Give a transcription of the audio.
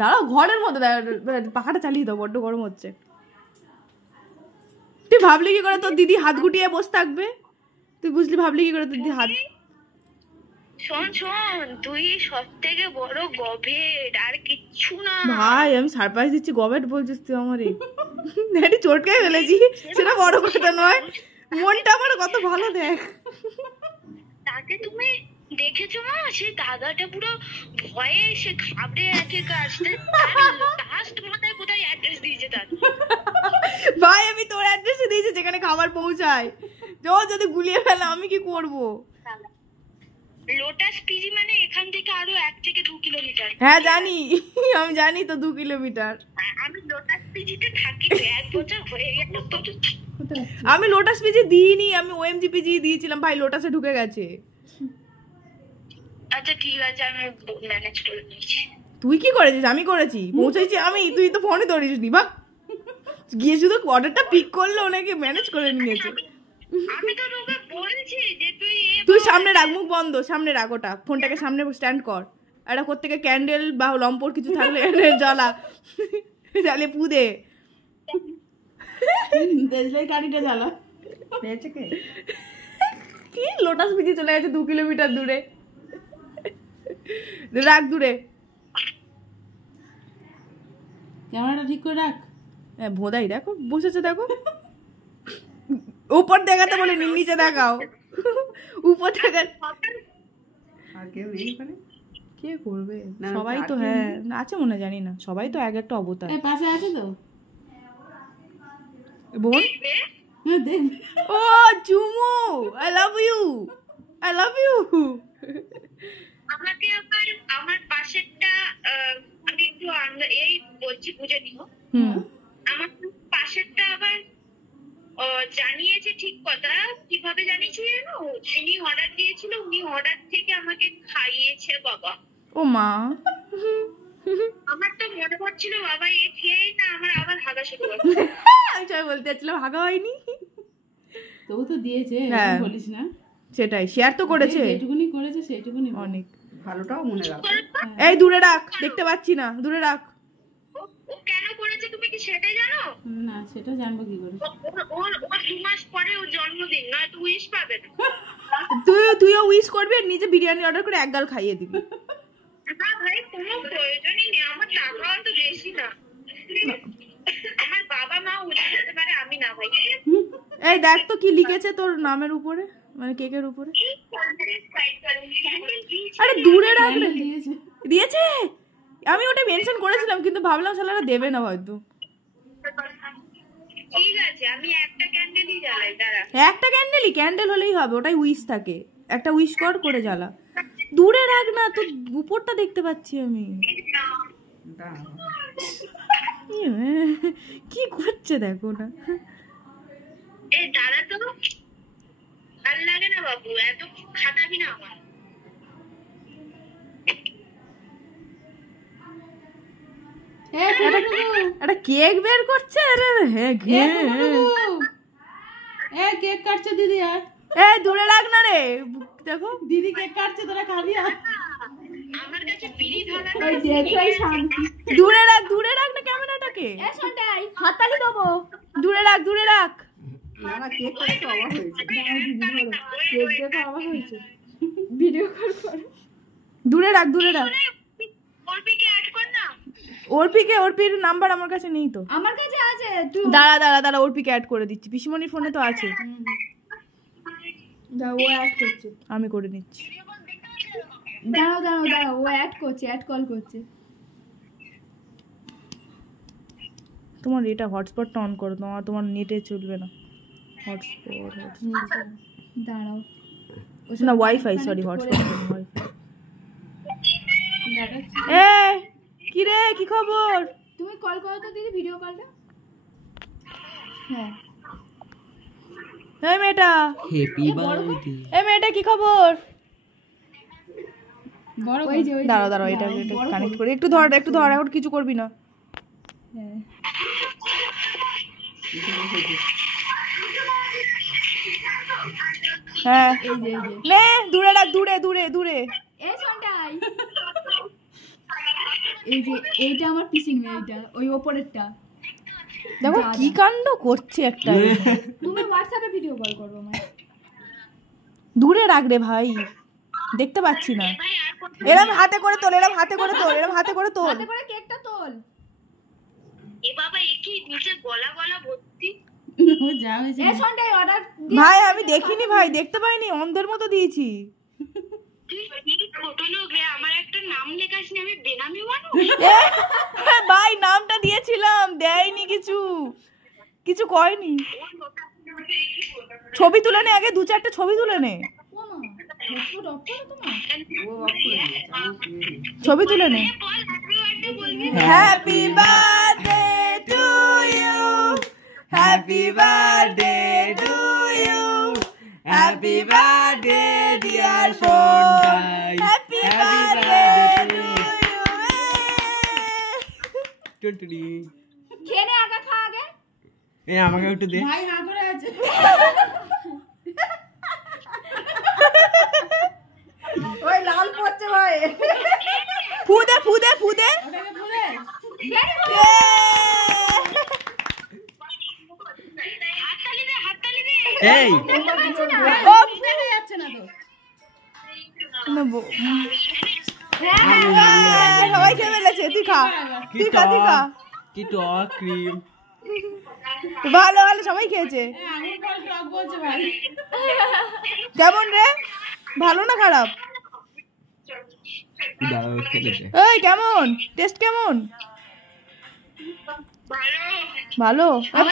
দাঁড়াও, ঘরের মধ্যে পাখাটা চালিয়ে দাও, বড্ড গরম হচ্ছে। তুই ভাবলি কি করে তোর দিদি হাত গুটিয়ে বসে থাকবে? তুই বুঝলি ভাবলি কি করে তোর দিদি হাত? শোন শোন, তুই সব থেকে বড় গবেট, আর কিচ্ছু না ভাই। আমি সারপ্রাইজ দিচ্ছি, গবেট বলছিস তুই আমারে? ড্যাডি চটকে ফেলেছি, সেটা বড় কথা নয়, মনটা আমার কত ভালো দেখ। তাকে তুমি দেখেছো মা? সে দাদাটা পুরো ভয়ে সে ঘাবড়ে আছে কাজটা। লাস্ট মাথায় কোথায় অ্যাড্রেস দিয়েছে তার? ভাই আমি তোর অ্যাড্রেসে দিয়েছি যেখানে খাবার পৌঁছায়। যদি গুলিয়ে ফেলে আমি কি করব? লোটাস পিজি মানে এখান থেকে আরো 1 থেকে 2 কিলোমিটার। হ্যাঁ জানি, আমি জানি তো 2 কিলোমিটার। আমি লোটাস পিজিতে থাকি, 1 বছর হয়ে গেল তো। আমি লোটাস পিজি দিইনি, আমি ওএমজি পিজি দিয়েছিলাম। ভাই লোটাসে ঢুকে গেছে। আচ্ছা ঠিক আছে, আমি ম্যানেজ করে নিয়েছি। তুই কি করেছিস? আমি করেছি, পৌঁছাইছি আমি, তুই তো ফোনে ধরিস নি। বা গিয়ে শুধু অর্ডারটা পিক করলো, ওনাকে ম্যানেজ করে নিয়েছে। আমি তো তোকে বলছি যে তুই সামনে রাখ, মুখ বন্ধ, সামনে রাখ ওটা, ফোনটাকে সামনে স্ট্যান্ড কর। একটা কোত্থেকে ক্যান্ডেল বা লম্পর কিছু থাকলে জ্বালা, জ্বালে পুদে দেশলাই কাঠিটা জ্বালা। কি লোটাস পিজি চলে গেছে 2 কিলোমিটার দূরে। রাখ দূরে, ক্যামেরাটা ঠিক করে রাখ। ভোদাই দেখো বসেছে, দেখো উপর দেখাতে বলে নিচে দেখাও, উপর দেখা। আর কেউ কে করবে? সবাই তো হ্যাঁ আছে মনে জানি না, সবাই তো এক একটা অবতার। পাশে আছে তো বোন। ও চুমু, I love you, I love you. আমাকে আবার আমার পাশেরটা আমি একটু এই বলছি, বুঝে নিও। আমার পাশেরটা আবার জানিয়েছে, ঠিক কথা। কিভাবে জানিয়েছে জানো? উনি অর্ডার দিয়েছিল, উনি অর্ডার থেকে আমাকে খাইয়েছে বাবা। ও মা, আমার তো মনে পড়ছিল বাবা এ খেয়েই না আমার আবার হাগা শুরু হচ্ছে। আমি সবাই বলতে যাচ্ছিলাম হাগা হয়নি, তবু তো দিয়েছে, বলিস না। সেটাই শেয়ার তো করেছে, যেটুকুনি করেছে সেটুকুনি অনেক। ভালোটাও মনে রাখ। এই দূরে রাখ, দেখতে পাচ্ছি না, দূরে রাখ। ও কেন করেছে তুমি কি সেটা জানো? না, সেটা জানবো কি করে? ওর 2 মাস পরে ওর জন্মদিন, নয় তো উইশ পাবে না। তুইও উইশ করবি আর নিজে বিরিয়ানি অর্ডার করে 1 গাল খাইয়ে দিবি। না ভাই, কোনো প্রয়োজনই নেই, আমার টাকাও তো বেশি না। আমার বাবা মা উইশ করতে পারে, আমি না ভাই। এই দেখ তো কি লিখেছে তোর নামের উপরে, মানে কেকের উপরে। আরে দূরে রাখ। দিয়েছে, আমি ওটা মেনশন করেছিলাম কিন্তু ভাবলাম শালারা দেবে না হয়তো। ঠিক আছে, আমি একটা ক্যান্ডেলই জ্বালাই, দাঁড়া। একটা ক্যান্ডেলই, ক্যান্ডেল হলেই হবে, ওটাই উইশ থাকে। একটা উইশ কর করে জ্বালা। দূরে রাখ না, তোর উপরটা দেখতে পাচ্ছি আমি। কি করছে দেখো না। এই দাঁড়া তো, ভাল লাগে না বাবু, এত খাটাবি না আমার। একটা কেক বের করছে। হ্যাঁ কেক কাটছে দিদি। আর দূরে রাখ না রে, দেখো দিদি কেক কাটছে, তোরা খাবি? আমার কাছে বিড়ি ধরা। দূরে রাখ না ক্যামেরাটাকে, হাততালি দেবো। দূরে রাখ, দূরে রাখ। ভিডিও কল কর, দূরে রাখ, দূরে রাখ। অর্পির নাম্বার আমার কাছে নেই তো। আমার কাছে আছে। দাঁড়া অর্পিকে অ্যাড করে দিচ্ছি, পিসিমণির ফোনে তো আছে। ও অ্যাড করছে, আমি করে নিচ্ছি। দাঁড়াও, ও অ্যাড করছে, অ্যাড কল করছে। তোমার এটা হটস্পটটা অন করো, তোমার নেটে চলবে না হটস্পট। দাঁড়াও, না ওয়াইফাই, সরি হটস্পট ওয়াইফাই। কি রে, কি খবর? তুমি কল করো তো দিদি, ভিডিও কলটা। হ্যাঁ এই মেয়েটা, হ্যাপি বার্থডে। এই মেয়েটা কি খবর? বড় দাঁড়াও এটা কানেক্ট করে একটু ধর, এখন কিছু করবি না। হ্যাঁ নে, দূরে রাখ, দূরে। এই শোনটাই এই যে এইটা আমার পিসির মেয়ে, এইটা ওই ওপরেরটা। দেখো কি কাণ্ড করছে একটা। তুমি হোয়াটসঅ্যাপে ভিডিও কল করো আমায়। দূরে রাখ রে ভাই, দেখতে পাচ্ছি না। ভাই আর কোথাও এরম হাতে করে তোল, এরম হাতে করে তোল, এরম হাতে করে তোল। হাতে করে কেকটা তোল। এ বাবা একই নিচে গলা গলা ভর্তি। এ সন্ধ্যায় অর্ডার ভাই আমি দেখিনি ভাই, দেখতে পাইনি, অন্ধের মতো দিয়েছি। তুই ছোট লোক রে, আমার একটা নাম লেখাস নি, আমি বেনামি মানুষ। এ, ভাই নামটা দিয়েছিলাম, দেয়নি কিছু, কিছু কয়নি। ছবি তুলে নে আগে, 2-4টা ছবি তুলে নে, ও মা হটস্পট অফ করো তোমার। ছবি তুলে নে। বল হ্যাপি বার্থডে বলবি। Happy birthday to you, happy birthday to you, happy birthday dear বোন, হ্যাপি বার্থডে টু ইউ। খেয়ে নে, আগে খা আগে। এই আমাকে একটু দে। ভাই না করে আছে। ওই লাল পড়ছে ভাই, ফুদে ফুদে ফুদে। ওটাকে ভুলে হাততালি দে, হাততালি দে। এই ও যাচ্ছে না তো। নেবো। সবাই খেয়ে ফেলেছে, তুই খা, তুই খা, তুই খা। কি টক ক্রিম। ভালো ভালো, সবাই খেয়েছে। আঙুল পর টক বলছে ভাই। কেমন রে, ভালো না খারাপ? দাঁড়াও খেলে দে। এই কেমন টেস্ট, কেমন? ভালো। ভালো।